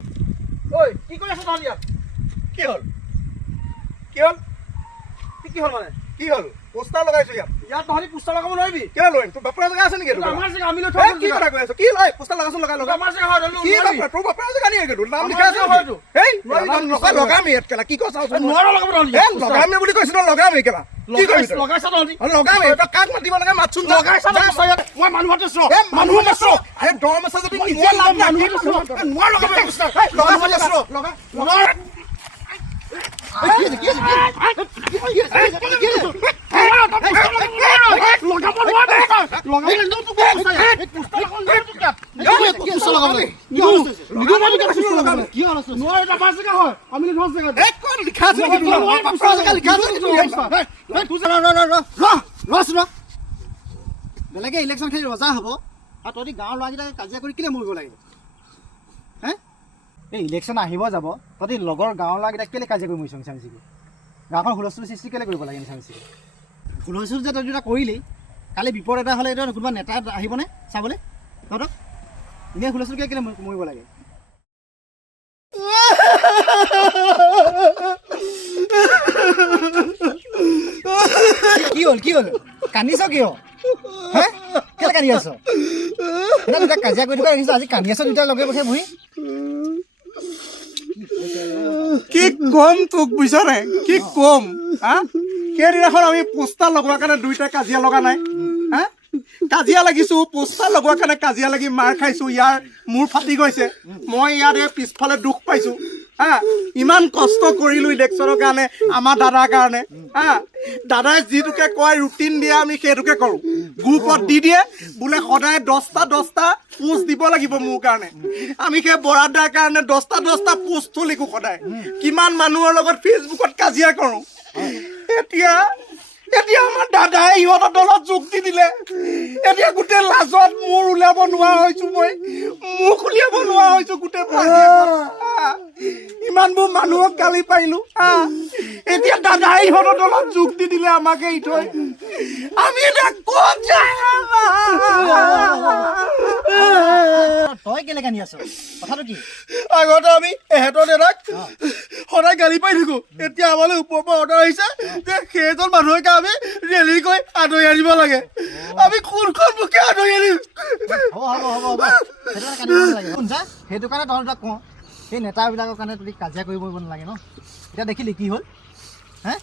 ঐ কি কৰি আছ তহঁতি ইয়াত? কি হ'ল কি হ'ল কি হ'ল মানে? কি হ'ল পোষ্টাৰ লগাইছো ইয়াত ইয়াত তহঁতি পোষ্টাৰ লগাব নোৱাৰিবি। কেলে লৈ তোৰ বাপেৰ জেগা আছে নেকি এইটো আমাৰ জেগা, আমি লৈ এই কি কথা কৈ আছ কি লয় পোষ্টাৰ লগাইছো লগাই এইটো আমাৰ জেগা হয়, তই কি নোৱাৰিবি। বাপেৰ তোৰ বাপেৰ জেগা নেকি এইটো নাম আমাৰ লিখা আছে জেগা হয়তো। এই নোৱাৰিবি, লগাই লগাম ইয়াত কেলা কি কৈছ নোৱাৰ লগাব তহঁতি এই লগাম বুলি কৈছ ন লগাম এই কেলা কি কৰিছ লগাইছ তহঁতি। লগাম এই তই কাক মাতিব লাগে মাতচোন লগাইছ তহঁতি ইয়াত। মই মানুহতে চৰ এই মানুহ মাছ আৰে দম আছে যদি মই নিজে লাভ নাই মানুহতে চৰ নোৱাৰ লগাব পোষ্টাৰ লগাব আছো লগা নোৱাৰ বেলেগে ইলেকশ্যন খেলি ৰজা হ'ব আৰু তহঁতি গাঁৱৰ ল'ৰাকেইটাকে কাজিয়া কৰি কেলে মৰিব লাগে হে এই ইলেকশ্যন আহিব যাব তহঁতি লগৰ গাঁৱৰ ল'ৰাকেইটাক কেলে কাজিয়া কৰি মৰিছ মিছা মিছিকে গাঁওখন হুলস্থুল সৃষ্টি কেলে কৰিব লাগে মিছা মিছিকে হুলস্থুল যে তহঁতি এটা কৰিলি কালি বিপদ এটা হ'লে এতিয়া কোনোবা নেতা আহিবনে চাবলৈ তহঁতক এনেই হুলস্থুল কেলে মৰিব লাগে কি হ'ল কান্দিছ কিয় হে কেলে কান্দি আছ দুটা কাজিয়া কৰি থকা দেখিছ আজি কান্দি আছ দুটা লগে পঠিয়াই বহি কি কম তোক বুজিছ নাই কি কম হা সেইদিনাখন আমি পোষ্টাৰ লগোৱাৰ কাৰণে দুইটা কাজিয়া লগা নাই হা কাজিয়া লাগিছো পোষ্টাৰ লগোৱাৰ কাৰণে কাজিয়া লাগি মাৰ খাইছো ইয়াৰ মূৰ ফাটি গৈছে মই ইয়াত পিছফালে দুখ পাইছো হা ইমান কষ্ট কৰিলো ইলেকশ্যনৰ কাৰণে আমাৰ দাদাৰ কাৰণে হা দাদাই যিটোকে কয় ৰুটিন দিয়ে আমি সেইটোকে কৰো গ্ৰুপত দি দিয়ে বোলে সদায় 10টা পোষ্ট দিব লাগিব মোৰ কাৰণে আমি সেই বৰাদাৰ কাৰণে 10টা পোষ্ট লিখো সদায় কিমান মানুহৰ লগত ফেচবুকত কাজিয়া কৰো এতিয়া আমাৰ দাদাই ইহঁতৰ দলত যোগ দি দিলে এতিয়া গোটেই লাজত মোৰ উলিয়াব নোৱাৰা হৈছো মই মুখ উলিয়াব নোৱাৰা হৈছো গোটেই ইমানবোৰ মানুহক গালি পাৰিলো এতিয়া দাদাই ইহঁতৰ দলত যোগ দি দিলে আমাক এৰি থৈ আমি এতিয়া ক'ত যাম তই কেলে কান্দি আছ কথাটো কি আগতে আমি এহেঁতৰ দাদাক সদায় গালি পাই থাকো এতিয়া আমালৈ ওপৰৰ পৰা অৰ্ডাৰ আহিছে যে সেইজন মানুহকে আমি ৰেলী কৰি আদৰি আনিব লাগে আমি কোনখন মুখে আদৰি আনিম হ'ব সেইটো কাৰণে তহঁত কওঁ সেই নেতাবিলাকৰ কাৰণে তহঁতি কাজিয়া কৰিব নালাগে ন এতিয়া দেখিলি কি হ'ল হে